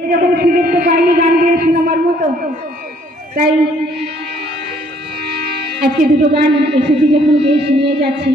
যখন সুযোগ তো পাইনি গান গিয়ে শোনাবার মতো, তাই আজকে দুটো গান এসেছি যখন গিয়ে শুনিয়ে যাচ্ছি।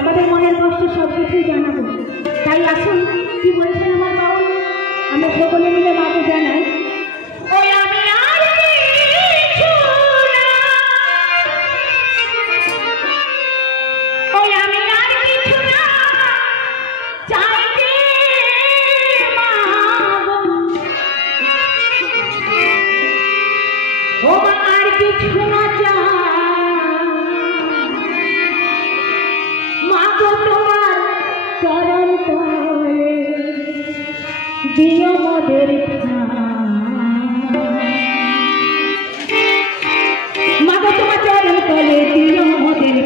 আমাদের মনের কষ্ট সব কিছুই জানাবো, তাই আসুন কি বলছেন আমার বাবা, আমরা সকলে মিলে মাকে জানাই। दियो मोदेर मागो तुम्हार चरण तले दियो मोदेर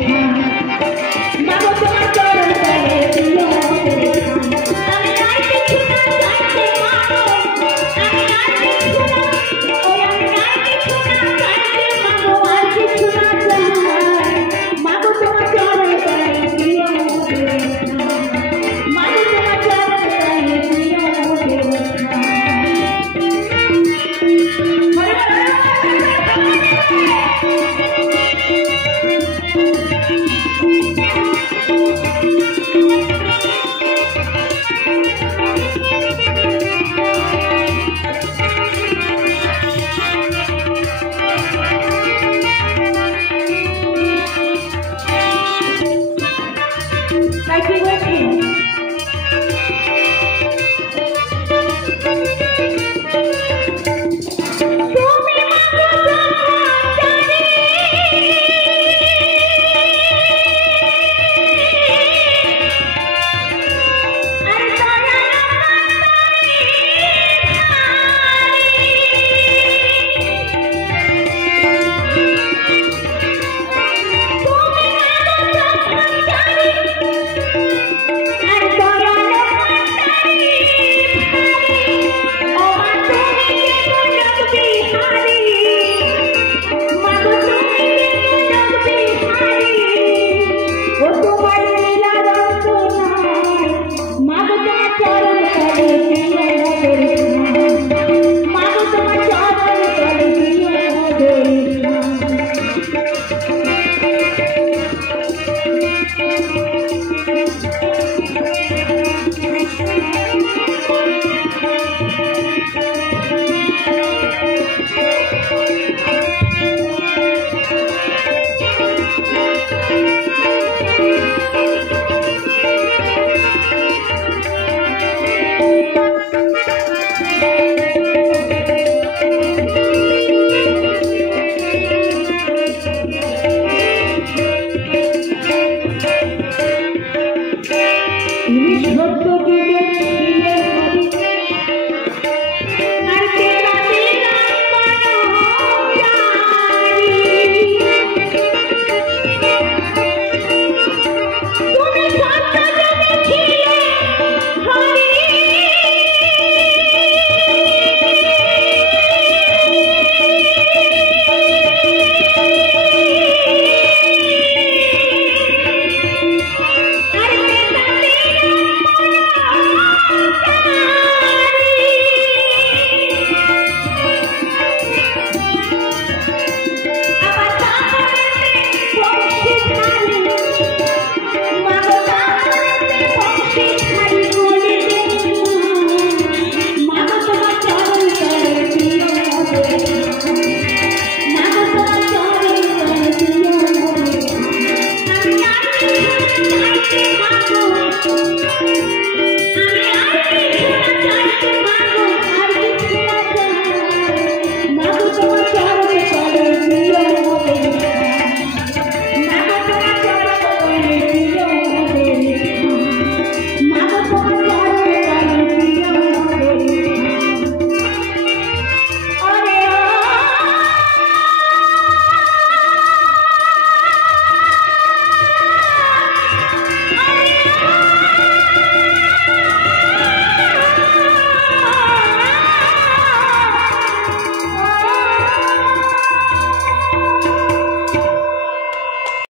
मागो तुम्हार चरण तले दियो मोदेर আমি আর কিছু না চাইতে মাগো, আমি আর কিছু না, ওই আমি আর কিছু না চাইতে মাগো, আর কিছু না চাই মাগো তোমার চরণ তলে দিও মোদের মাগো তোমার চরণ তলে দিও Thank you.